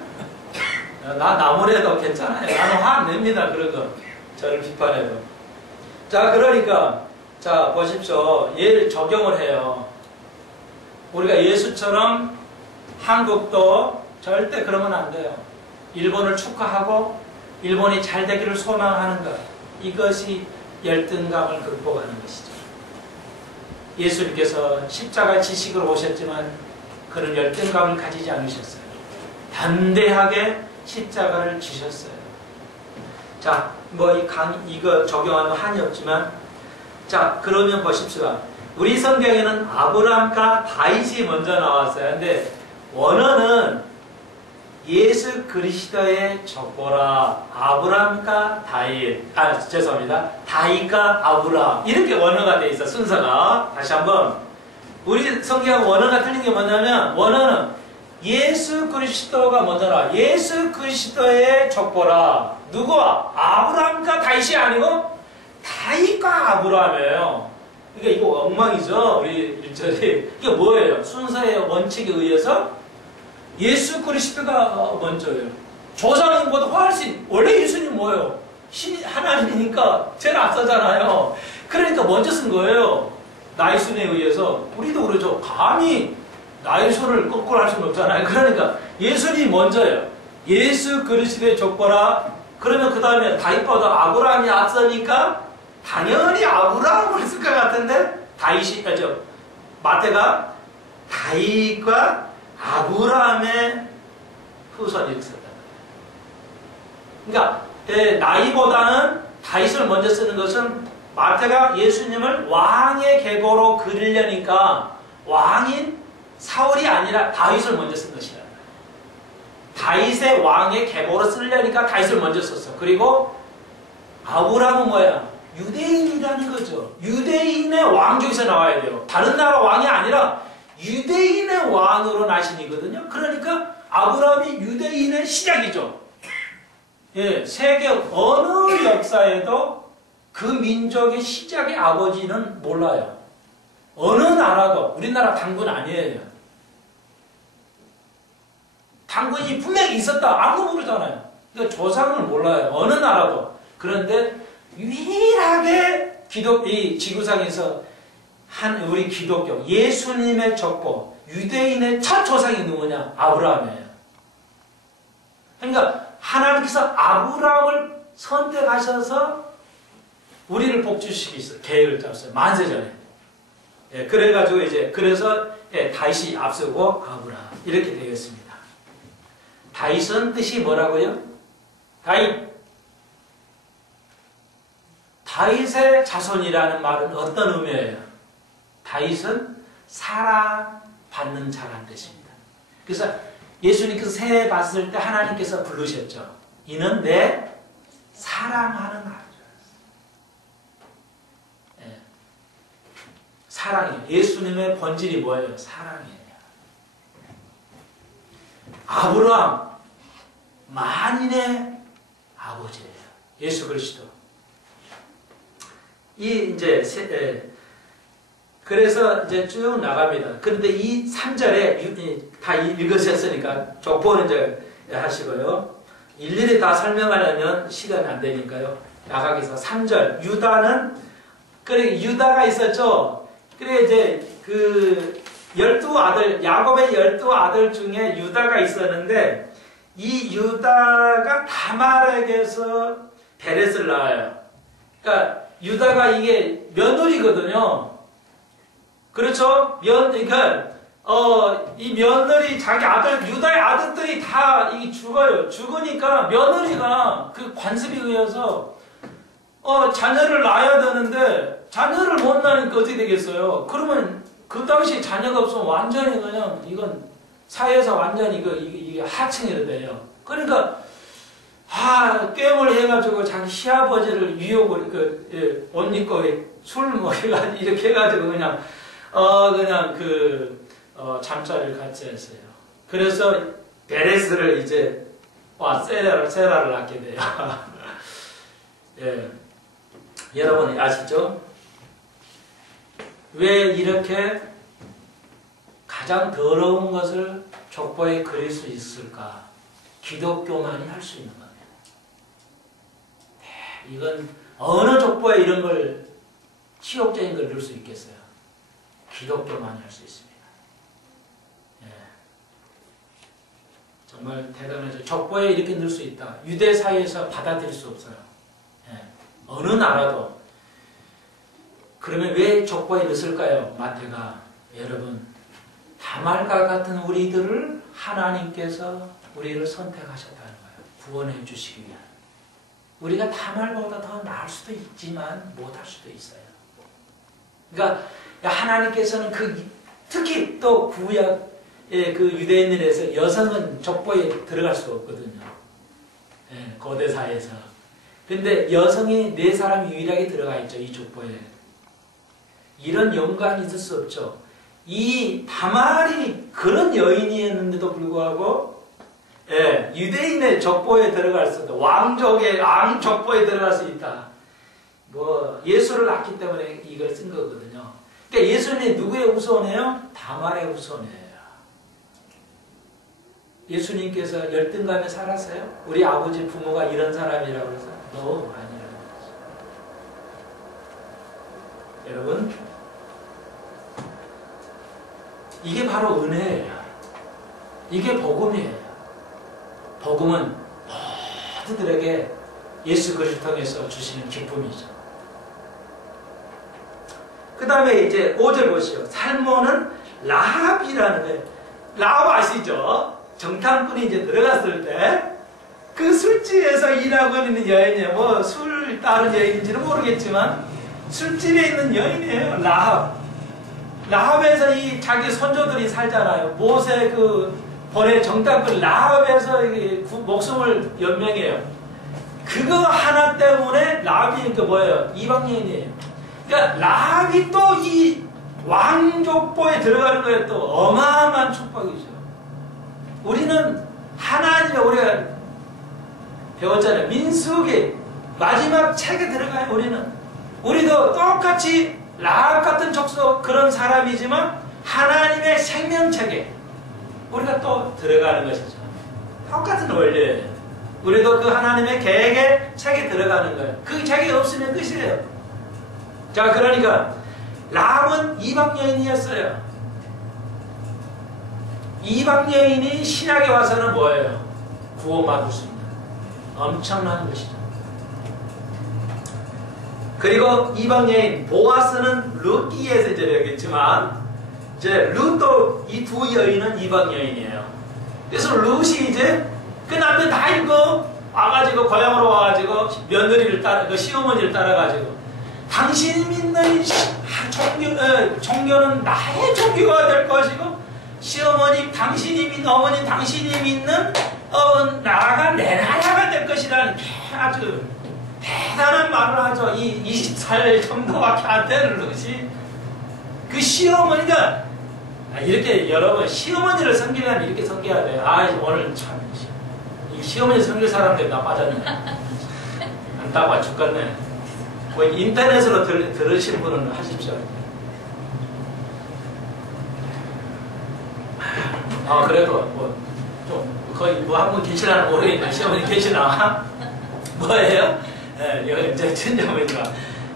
나무래도 괜찮아요. 나는 화 안 냅니다. 그런 거. 저를 비판해도. 자, 그러니까 자, 보십시오. 얘를 적용을 해요. 우리가 예수처럼 한국도 절대 그러면 안 돼요. 일본을 축하하고 일본이 잘 되기를 소망하는 것. 이것이 열등감을 극복하는 것이죠. 예수님께서 십자가 지식으로 오셨지만 그런 열등감을 가지지 않으셨어요. 담대하게 십자가를 지셨어요. 자, 이거 적용하면 한이 없지만, 자, 그러면 보십시오. 우리 성경에는 아브라함과 다윗이 먼저 나왔어요. 근데 원어는 예수 그리스도의 족보라 아브라함과 다윗, 죄송합니다. 다윗과 아브라함 이렇게 원어가 돼 있어. 순서가. 다시 한번 우리 성경 원어가 틀린 게 뭐냐면 원어는 예수 그리스도가 먼저 나와. 예수 그리스도의 족보라. 누구와? 아브라함과 다윗이 아니고 다윗과 아브라함이에요. 그러니까 이거 엉망이죠. 우리 일절이. 이게 뭐예요? 순서의 원칙에 의해서 예수 그리스도가 먼저예요. 조상님보다 훨씬. 원래 예수님 뭐예요? 하나님이니까 제일 앞서잖아요. 그러니까 먼저 쓴 거예요. 나의 순에 의해서. 우리도 그러죠. 감히 나의 순을 거꾸로 할 수는 없잖아요. 그러니까 예수님이 먼저예요. 예수 그리스도의 족보라. 그러면 그 다음에 다윗보다 아브라함이 앞서니까 당연히 아브라함을 쓸 것 같은데 마태가 다윗과 아브라함의 후손이 이렇게 썼다. 그러니까 나이보다는 다윗을 먼저 쓰는 것은 마태가 예수님을 왕의 계보로 그리려니까 왕인 사울이 아니라 다윗을 먼저 쓴 것이다. 다윗의 왕의 계보로 쓰려니까 다윗을 먼저 썼어. 그리고 아브라함은 뭐야? 유대인이라는 거죠. 유대인의 왕족에서 나와야 돼요. 다른 나라 왕이 아니라 유대인의 왕으로 나신이거든요. 그러니까 아브라함이 유대인의 시작이죠. 예, 세계 어느 역사에도 그 민족의 시작의 아버지는 몰라요. 어느 나라도 우리나라 당군 아니에요. 장군이 분명히 있었다. 아무도 모르잖아요. 그러니까 조상을 몰라요. 어느 나라도. 그런데 유일하게 이 지구상에서 우리 기독교, 예수님의 족보, 유대인의 첫 조상이 누구냐? 아브라함이에요. 그러니까 하나님께서 아브라함을 선택하셔서 우리를 복주시기 위해서 계획을 짰어요. 만세전에. 예, 그래가지고 그래서 다윗이 앞서고 아브라함 이렇게 되었습니다. 다윗은 뜻이 뭐라고요? 다윗의 자손이라는 말은 어떤 의미예요? 다윗은 사랑받는 자라는 뜻입니다. 그래서 예수님께서 세례 받을 때 하나님께서 부르셨죠. 이는 내 사랑하는 아들. 예. 사랑이에요. 예수님의 본질이 뭐예요? 사랑이에요. 아브라함, 만인의 아버지예요. 예수 그리스도. 그래서 이제 쭉 나갑니다. 그런데 이 3절에 다 읽으셨으니까 족보는 이제 하시고요. 일일이 다 설명하려면 시간이 안 되니까요. 나가기서 3절. 그래, 유다가 있었죠. 그래, 이제 그 12아들, 야곱의 12아들 중에 유다가 있었는데, 이 유다가 다말에게서 베렛을 낳아요. 그러니까 유다가 이게 며느리거든요. 그렇죠? 그러니까 이 며느리 자기 아들 유다의 아들들이 다 이게 죽어요. 죽으니까 며느리가 그 관습에 의해서 자녀를 낳아야 되는데 자녀를 못 낳으니까 어떻게 되겠어요? 그러면 그 당시 자녀가 없으면 완전히 그냥 이건 사회에서 완전히 이게 하층이 돼요. 그러니까 게임을 해가지고 자기 시아버지를 유혹을 옷 입고 술 먹여가지고 이렇게 해가지고 그냥 잠자리를 같이 했어요. 그래서 베레스를 이제 세라를 낳게 돼요. 예. 여러분이 아시죠? 왜 이렇게 가장 더러운 것을 족보에 그릴 수 있을까? 기독교만이 할 수 있는 겁니다. 이건 어느 족보에 이런 걸 치욕적인 걸 넣을 수 있겠어요? 기독교만이 할 수 있습니다. 예. 정말 대단하죠. 족보에 이렇게 넣을 수 있다. 유대 사회에서 받아들일 수 없어요. 예. 어느 나라도. 그러면 왜 족보에 넣었을까요? 마태가. 여러분, 다말과 같은 우리들을 하나님께서 우리를 선택하셨다는 거예요. 구원해 주시기 위한. 우리가 다말보다 더 나을 수도 있지만 못할 수도 있어요. 그러니까 하나님께서는 특히 또 구약의 그 유대인들에서 여성은 족보에 들어갈 수가 없거든요. 예, 고대 사회에서. 근데 여성이 4사람이 유일하게 들어가 있죠. 이 족보에. 이런 영광이 있을 수 없죠. 이 다말이 그런 여인이었는데도 불구하고 유대인의 족보에 들어갈 수 있다. 왕족의 왕 족보에 들어갈 수 있다. 예수를 낳기 때문에 이걸 쓴 거거든요. 그러니까 예수님이 누구의 후손이에요? 다말의 후손이에요. 예수님께서 열등감에 살았어요? 우리 아버지 부모가 이런 사람이라고 해서 아니라는 거죠. 여러분, 이게 바로 은혜예요. 이게 복음이에요. 복음은 모두들에게 예수 그리스도를 통해서 주시는 기쁨이죠. 그 다음에 이제 5절 보시죠. 살모는 라합이라는 거예요. 라합 아시죠? 정탐꾼이 이제 들어갔을 때 그 술집에서 일하고 있는 여인이에요. 술 따른 여인인지는 모르겠지만 술집에 있는 여인이에요. 라합에서 이 자기 손조들이 살잖아요. 모세 번에 정탐꾼 라합에서 목숨을 연명해요. 그거 하나 때문에 라합이니까 뭐예요? 이방인이에요. 그러니까 라합이 또 이 왕족보에 들어가는 거에 또 어마어마한 축복이죠. 우리는 하나님의 우리가 배웠잖아요. 민수기 마지막 책에 들어가요. 우리도 똑같이 라합 같은 족속 그런 사람이지만 하나님의 생명책에 우리가 또 들어가는 것이죠. 똑같은 원리예요. 우리도 그 하나님의 계획의 책에 들어가는 거예요. 그 책이 없으면 끝이에요. 자, 그러니까 라합은 이방 여인이었어요. 이방 여인이 신약에 와서는 뭐예요? 구원받을 수 있는 엄청난 것이죠. 그리고 이방 여인 보아스는 룻기에서 이제 여겼지만 이제 룻도 이 두 여인은 이방 여인이에요. 그래서 룻이 이제 그 남편 다 잃고 와가지고 고향으로 와가지고 며느리를 따라 그 시어머니를 따라가지고 당신이 믿는 종교는 나의 종교가 될 것이고 시어머니 당신이 믿는 어머니 당신이 믿는 나라가 내 나라가 될 것이라는 아주 대단한 말을 하죠. 이 20살 정도밖에 안 되는 룻이 그 시어머니가 이렇게 여러분 시어머니를 섬기려면 이렇게 섬겨야 돼요. 오늘 참 이 시어머니 섬길 사람들 나 빠졌네. 안타까워 죽겠네. 뭐 인터넷으로 들으시는 분은 하십시오. 그래도 좀 거의 뭐 한 분 계시나 모르겠네. 시어머니 계시나? 뭐예요? 네, 이거 이제 친정이니까.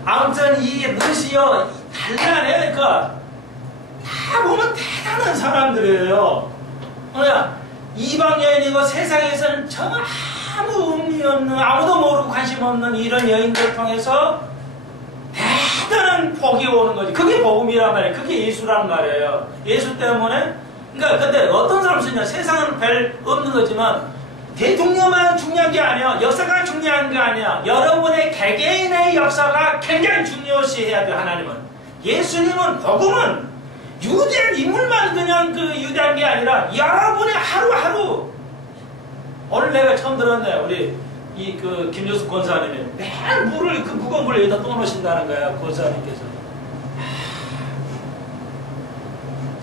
아무튼 이 룻이요 달라요. 그러니까 다 보면 대단한 사람들이에요. 뭐야? 이방 여인이고 세상에서는 정말 아무 의미 없는 아무도 모르고 관심 없는 이런 여인들 통해서 대단한 복이 오는 거지. 그게 복음이란 말이에요. 그게 예수란 말이에요. 예수 때문에. 그러니까 근데 어떤 사람 쓰냐? 세상은 별 없는 거지만 대통령만 중요한 게 아니야. 역사가 중요한 게 아니야. 여러분의 개개인의 역사가 굉장히 중요시해야 돼. 하나님은. 예수님은 복음은 유대한 인물만 그냥 그 유대한 게 아니라 여러분의 하루하루. 오늘 내가 처음 들었네. 우리 그 김효숙 권사님이 매일 물을 그 무거운 물을 여기다 떠놓으신다는 거야. 권사님께서.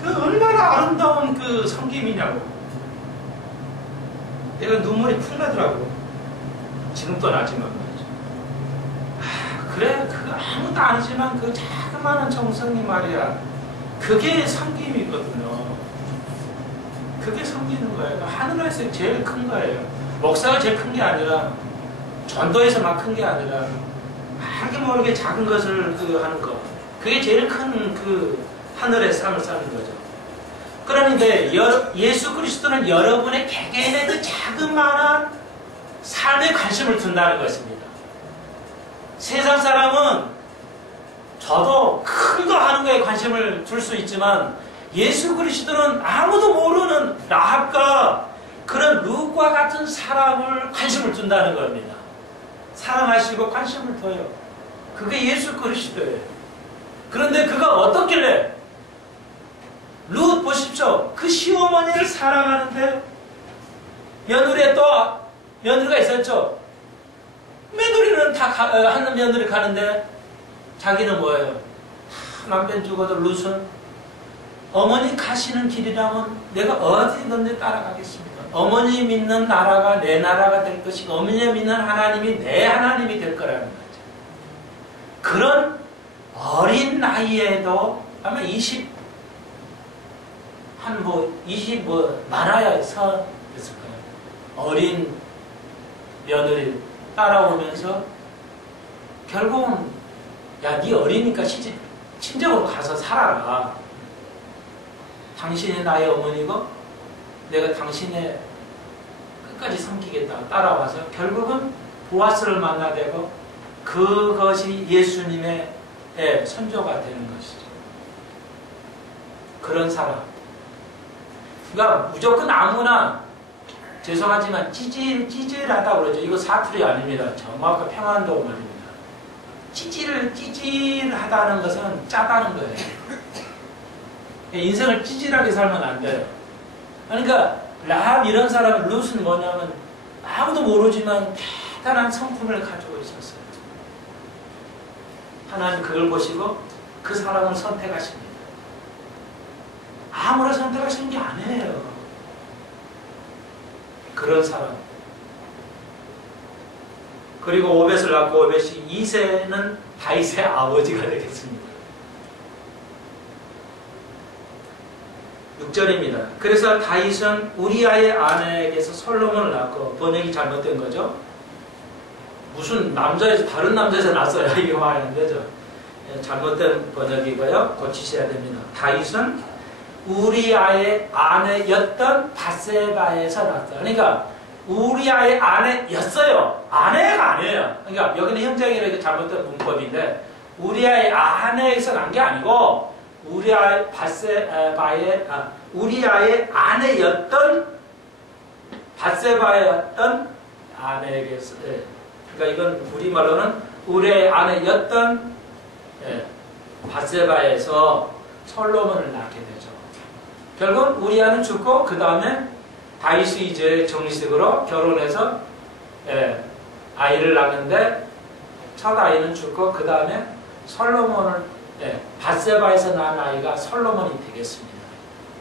그 얼마나 아름다운 그 섬김이냐고. 내가 눈물이 푹 나더라고. 지금도 나지만 말이죠. 그래, 그거 아무것도 아니지만 그 자그마한 정성이 말이야. 그게 섬김이거든요. 그게 섬기는 거예요. 하늘에서 제일 큰 거예요. 목사가 제일 큰 게 아니라, 전도에서만 큰 게 아니라, 하게 모르게 작은 것을 하는 거. 그게 제일 큰 그 하늘의 삶을 사는 거죠. 그런데 예수 그리스도는 여러분의 개개인의 그 자그마한 삶에 관심을 둔다는 것입니다. 세상 사람은 저도 큰 거 하는 거에 관심을 둘 수 있지만 예수 그리스도는 아무도 모르는 라합과 그런 룻과 같은 사람을 관심을 둔다는 겁니다. 사랑하시고 관심을 둬요. 그게 예수 그리스도예요. 그런데 그가 어떻길래 룻 보십시오. 그 시어머니를 사랑하는데 며느리에 또 며느리가 있었죠. 며느리는 다 한 며느리 가는데 자기는 뭐예요? 남편 죽어도 룻은 어머니 가시는 길이라면 내가 어디든지 따라가겠습니다. 어머니 믿는 나라가 내 나라가 될 것이고 어머니 믿는 하나님이 내 하나님이 될 거라는 거죠. 그런 어린 나이에도 아마 20 많아야 서였을 거예요. 어린 며느리 따라오면서 결국은 야, 네 어리니까 친정으로 가서 살아라. 당신이 나의 어머니고 내가 당신의 끝까지 섬기겠다. 따라와서 결국은 보아스를 만나되고 그것이 예수님의 선조가 되는 것이죠. 그런 사람. 그러니까 무조건 아무나 죄송하지만 찌질하다고 그러죠. 이거 사투리 아닙니다. 정확한 평안도 말입니다. 찌질하다는 것은 짜다는 거예요. 인생을 찌질하게 살면 안 돼요. 그러니까 라합 이런 사람은 룻은 뭐냐면 아무도 모르지만 대단한 성품을 가지고 있었어요. 하나님 그걸 보시고 그 사람을 선택하십니다. 아무나 선택하시는 게 아니에요. 그런 사람. 그리고 오벳을 낳고 오벳이 이새는 다윗의 아버지가 되겠습니다. 6절입니다. 그래서 다윗은 우리아의 아내에게서 솔로몬을 낳고, 번역이 잘못된 거죠. 무슨 남자에서 다른 남자에서 낳았어요. 이게 말이 안 되죠. 잘못된 번역이고요. 고치셔야 됩니다. 다윗은 우리아의 아내였던 바세바에서 낳았다. 그러니까 우리아의 아내였어요. 아내가 아니에요. 그러니까 여기는 형제이라고 잘못된 문법인데 우리아의 아내에서 난 게 아니고 우리아의 바세바의 우리아의 아내였던 바세바였던 아내에게서 그러니까 이건 우리말로는 우리아의 아내였던 바세바에서 솔로몬을 낳게 되죠. 결국 우리아는 죽고 그 다음에 다윗이 이제 정식으로 결혼해서 아이를 낳는데 첫 아이는 죽고 그 다음에 솔로몬을 밧세바에서 낳은 아이가 솔로몬이 되겠습니다.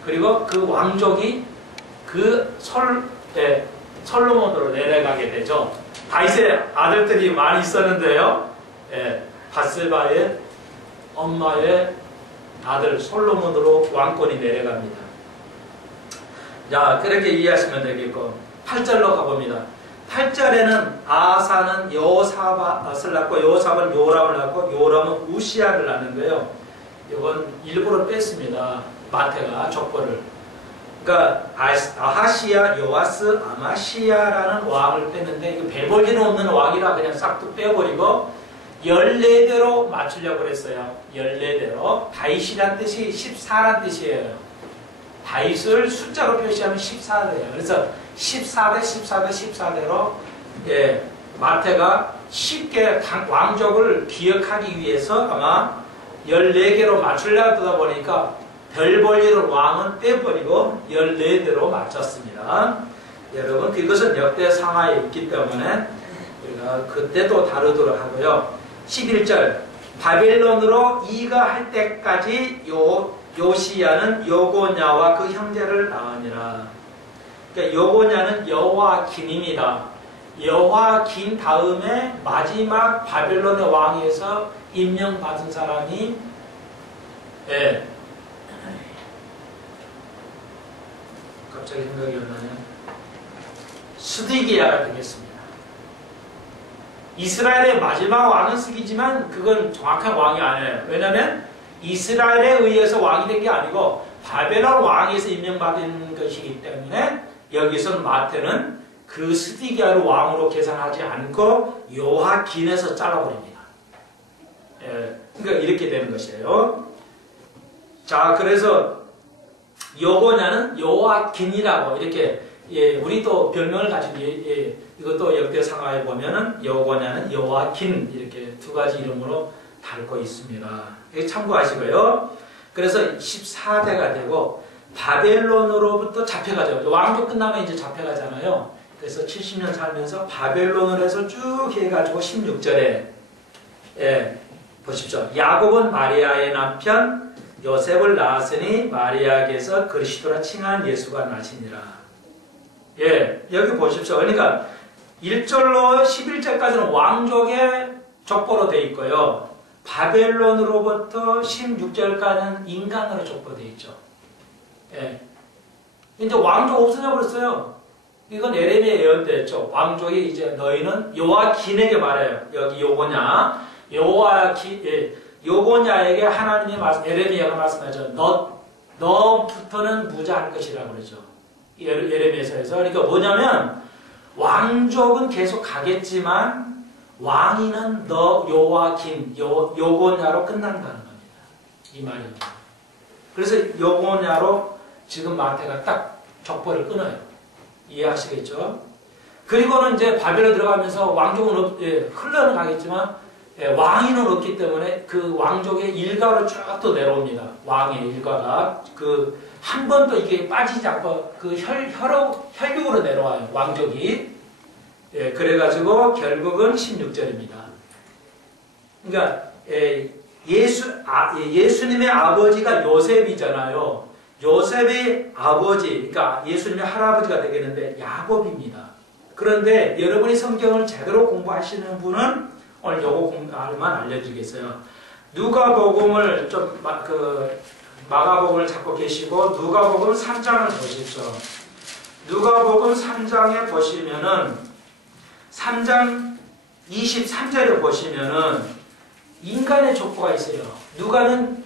그리고 그 왕족이 그 솔로몬으로 내려가게 되죠. 다윗의 아들들이 많이 있었는데요. 밧세바의 엄마의 아들 솔로몬으로 왕권이 내려갑니다. 자, 그렇게 이해하시면 되겠고 8절로 가봅니다. 8절에는 아사는 여호사밧을 낳고 여호사밧은 요람을 낳고 요람은 우시아를 낳는데요. 이건 일부러 뺐습니다. 마태가 족보를. 그러니까 아하시아, 요아스, 아마시아라는 왕을 뺐는데 이거 배볼기는 없는 왕이라 그냥 싹둑 빼버리고 14대로 맞추려고 그랬어요. 14대로. 다윗이란 뜻이 14란 뜻이에요. 다윗을 숫자로 표시하면 14대예요. 그래서 14대, 14대, 14대로 마태가 쉽게 왕족을 기억하기 위해서 아마 14개로 맞추려고 하다 보니까 별 볼일을 왕은 빼버리고 14대로 맞췄습니다. 여러분 그것은 역대상하에 있기 때문에 우리가 그때도 다루도록 하고요. 11절 바벨론으로 이가할 때까지 요시야는 요고냐와 그 형제를 낳으니라. 그러니까 요고냐는 여호와긴입니다. 여호와긴 다음에 마지막 바벨론의 왕에서 임명받은 사람이 갑자기 생각이 안 나네요. 스디기야가 되겠습니다. 이스라엘의 마지막 왕은 스디기지만 그건 정확한 왕이 아니에요. 왜냐하면 이스라엘에 의해서 왕이 된 게 아니고 바벨론 왕에서 임명받은 것이기 때문에 여기서는 마태는 그 스디기야를 왕으로 계산하지 않고 요하긴에서 잘라버립니다. 그러니까 이렇게 되는 것이에요. 자, 그래서 요고냐는 요하긴이라고 이렇게 우리 또 별명을 가진 이것도 역대상하에 보면은 요고냐는 요하긴 이렇게 두 가지 이름으로 다루고 있습니다. 참고하시고요. 그래서 14대가 되고 바벨론으로부터 잡혀가죠. 왕조 끝나면 이제 잡혀가잖아요. 그래서 70년 살면서 바벨론으로 해서 쭉 해가지고 16절에 보십시오. 야곱은 마리아의 남편 요셉을 낳았으니 마리아에게서 그리스도라 칭한 예수가 나시니라. 여기 보십시오. 그러니까 1절로 11절까지는 왕족의 족보로 되어 있고요. 바벨론으로부터 16절까지는 인간으로 족보되어 있죠. 이제 왕족 없어져 버렸어요. 이건 예레미야 예언됐죠. 왕족이 이제 너희는 요아긴에게 말해요. 여기 요고냐. 요고냐에게 하나님이 예레미야가 말씀하죠. 너부터는 무자할 것이라고 그러죠. 예레미야서에서. 그러니까 뭐냐면 왕족은 계속 가겠지만 왕위는 너 요아긴 요고냐로 끝난다는 겁니다. 이 말입니다. 그래서 요고냐로 지금 마태가 딱 족보를 끊어요. 이해하시겠죠? 그리고는 이제 바벨론 들어가면서 왕족은 흘러가겠지만 왕위는 없기 때문에 그 왕족의 일가로 쭉 또 내려옵니다. 왕의 일가가 한 번도 이게 빠지지 않고 그 혈육으로 내려와요. 왕족이. 그래가지고 결국은 16절입니다. 그러니까 예수님의 아버지가 요셉이잖아요. 요셉의 아버지, 그러니까 예수님의 할아버지가 되겠는데 야곱입니다. 그런데 여러분이 성경을 제대로 공부하시는 분은 오늘 요거 공부만 알려드리겠어요. 누가복음을 좀 마가복음을 찾고 계시고 누가복음 3장을 보십시오. 누가복음 3장에 보시면은 3장 23절에 보시면은 인간의 족보가 있어요. 누가는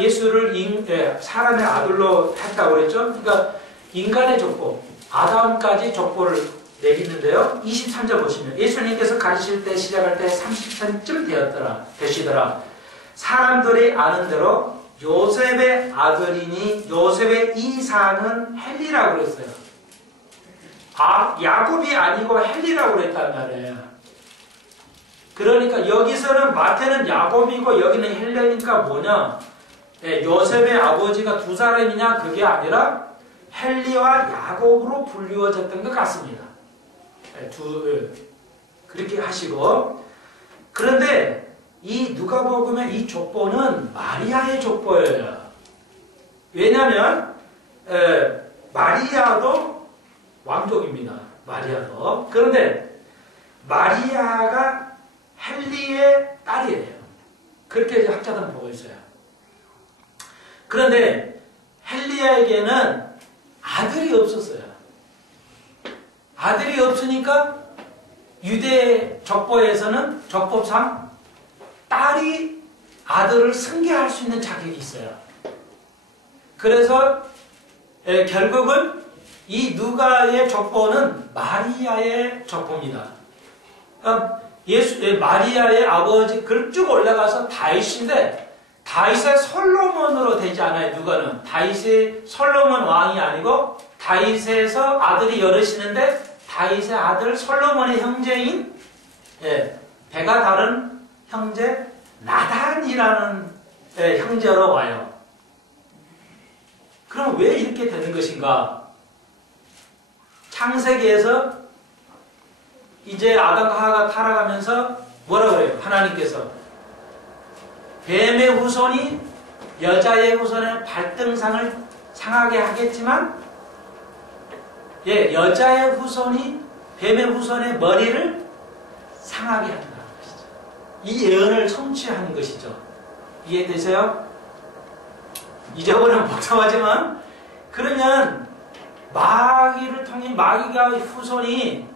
예수를 사람의 아들로 했다고 그랬죠. 그러니까 인간의 족보, 아담까지 족보를 내리는데요. 23절 보시면 예수님께서 가르칠 때 시작할 때 30세쯤 되시더라. 사람들이 아는 대로 요셉의 아들이니 요셉의 이사는 헬리라고 그랬어요. 야곱이 아니고 헬리라고 그랬단 말이에요. 그러니까 여기서는 마태는 야곱이고 여기는 헬리니까 뭐냐? 요셉의 아버지가 두 사람이냐? 그게 아니라 헬리와 야곱으로 불리워졌던 것 같습니다. 그렇게 하시고, 그런데 이 누가복음의 이 족보는 마리아의 족보예요. 왜냐하면 마리아도 왕족입니다. 마리아도. 그런데 마리아가 헬리의 딸이에요. 그렇게 학자들은 보고 있어요. 그런데 헬리야에게는 아들이 없었어요. 아들이 없으니까 유대 족보에서는 족법상 딸이 아들을 승계할 수 있는 자격이 있어요. 그래서 결국은 이 누가의 족보는 마리아의 족보입니다. 마리아의 아버지 쭉 올라가서 다윗인데 다윗의 솔로몬으로 되지 않아요. 누가는 다윗의 솔로몬 왕이 아니고 다윗에서 아들이 여럿이는데 다윗의 아들 솔로몬의 형제인 배가 다른 형제 나단이라는 형제로 와요. 그럼 왜 이렇게 되는 것인가? 창세기에서 이제 아담과 하와가 타락하면서 뭐라 그래요? 하나님께서 뱀의 후손이 여자의 후손의 발등상을 상하게 하겠지만 여자의 후손이 뱀의 후손의 머리를 상하게 한다는 것이죠. 이 예언을 성취하는 것이죠. 이해되세요? 잊어버리면 복잡하지만 그러면 마귀를 통해 마귀가 후손이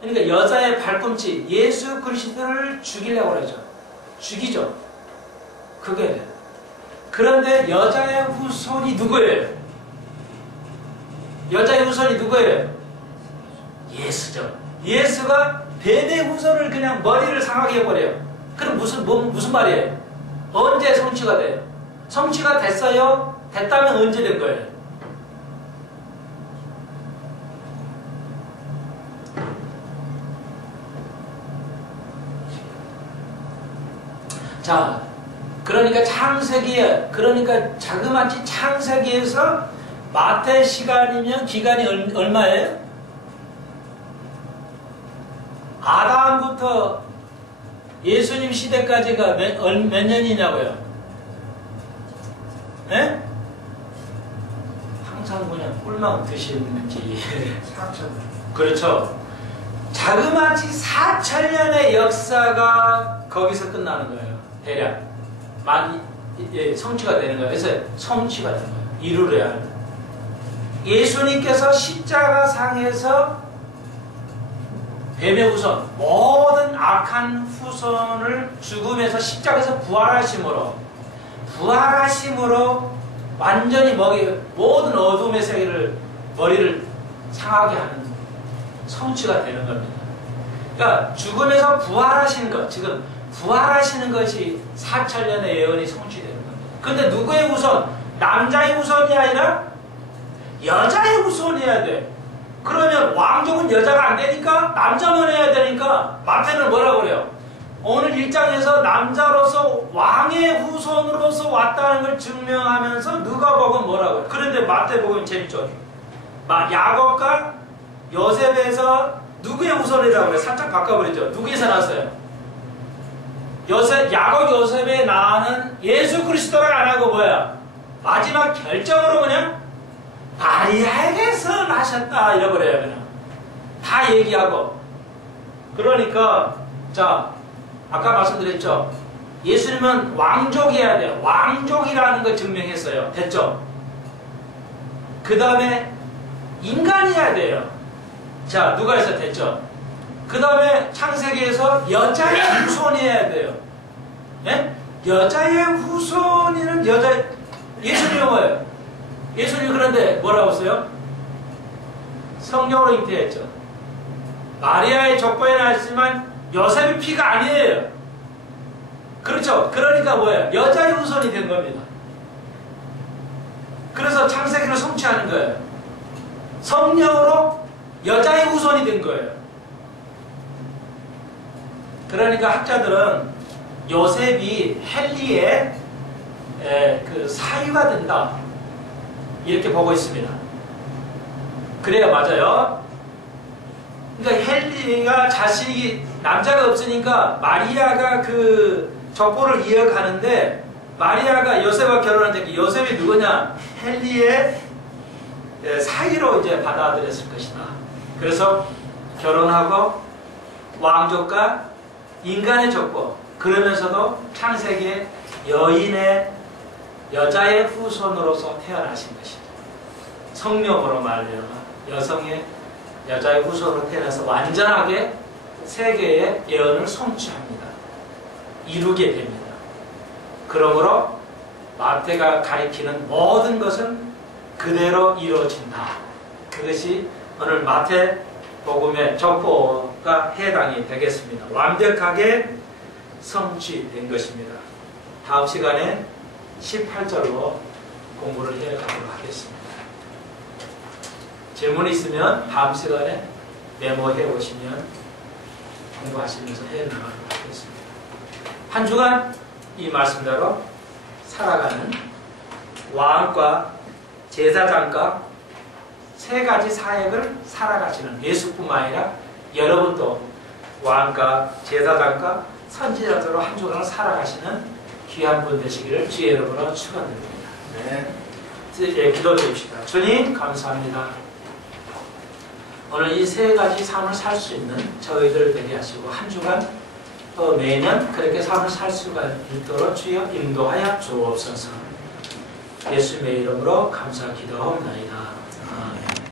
그러니까 여자의 발꿈치 예수 그리스도를 죽이려고 그러죠. 죽이죠. 그게 그런데 여자의 후손이 누구예요? 여자의 후손이 누구예요? 예수죠. 예수가 뱀의 후손을 그냥 머리를 상하게 해버려요. 그럼 무슨 말이에요? 언제 성취가 돼요? 성취가 됐어요? 됐다면 언제 된 거예요? 자, 그러니까 창세기에, 그러니까 자그마치 창세기에서 마태 시간이면 기간이 얼마예요? 아담부터 예수님 시대까지가 몇 년이냐고요? 네? 항상 그냥 꿀만 드시는지. 4천. 그렇죠. 자그마치 4,000년의 역사가 거기서 끝나는 거예요. 대략. 성취가 되는 거예요. 그래서 성취가 되는 거예요. 이루려야 하는 거예요. 예수님께서 십자가상에서 뱀의 후손, 모든 악한 후손을 죽음에서 십자가에서 부활하심으로 완전히 모든 어둠의 세계를 머리를 상하게 하는 성취가 되는 겁니다. 그러니까 죽음에서 부활하시는 것, 지금 부활하시는 것이 4,000년의 예언이 성취되는 겁니다. 그런데 누구의 후손? 남자의 후손이 아니라 여자의 후손이어야 돼. 그러면 왕족은 여자가 안 되니까 남자만 해야 되니까 마태는 뭐라고 그래요? 오늘 1장에서 남자로서 왕의 후손으로서 왔다는 걸 증명하면서 누가복음 뭐라고 해요? 그런데 마태복음 재밌죠? 야곱과 요셉에서 누구의 후손이라고 그래요? 살짝 바꿔버리죠. 누구에서 났어요? 야곱 요셉의 낳은 예수 그리스도가 안 하고 뭐야? 마지막 결정으로 그냥 마리아에게서 나셨다 이러버려요. 그냥 다 얘기하고. 그러니까 자 아까 말씀드렸죠. 예수님은 왕족이어야 돼요. 왕족이라는 걸 증명했어요. 됐죠? 그 다음에 인간이어야 돼요. 자, 누가 해서 됐죠? 그 다음에 창세기에서 여자의 후손이어야 돼요. 예? 여자의 후손이는 예수님이 뭐예요? 예수님이 그런데 뭐라고 했어요? 성령으로 잉태했죠. 마리아의 족보에 나왔지만 요셉의 피가 아니에요. 그렇죠? 그러니까 뭐예요? 여자의 후손이 된 겁니다. 그래서 창세기를 성취하는 거예요. 성령으로 여자의 후손이 된 거예요. 그러니까 학자들은 요셉이 헨리의 그 사위가 된다 이렇게 보고 있습니다. 그래야 맞아요. 그러니까 헨리가 자식이 남자가 없으니까 마리아가 그 족보를 이어가는데 마리아가 요셉과 결혼한 때 요셉이 누구냐? 헨리의 사위로 이제 받아들였을 것이다. 그래서 결혼하고 왕족과 인간의 족보, 그러면서도 창세기의 여인의 여자의 후손으로서 태어나신 것이다. 성령으로 말하면 여성의 여자의 후손으로 태어나서 완전하게 세계의 예언을 성취합니다. 이루게 됩니다. 그러므로 마태가 가리키는 모든 것은 그대로 이루어진다. 그것이 오늘 마태복음의 족보가 해당이 되겠습니다. 완벽하게 성취된 것입니다. 다음 시간에 18절로 공부를 해가도록 하겠습니다. 질문 있으면 다음 시간에 메모해 오시면 공부하시면서 해나가도록 하겠습니다. 한 주간 이 말씀대로 살아가는 왕과 제사장과 세 가지 사역을 살아가시는 예수뿐만 아니라 여러분도 왕과 제사장과 선지자들로 한 주간을 살아가시는 귀한 분 되시기를 주의 이름으로 축원드립니다. 네. 기도드립시다. 주님 감사합니다. 오늘 이 세 가지 삶을 살 수 있는 저희들 되게 하시고 한 주간 또 매년 그렇게 삶을 살 수가 있도록 주여 인도하여 주옵소서. 예수님의 이름으로 감사 기도하옵나이다.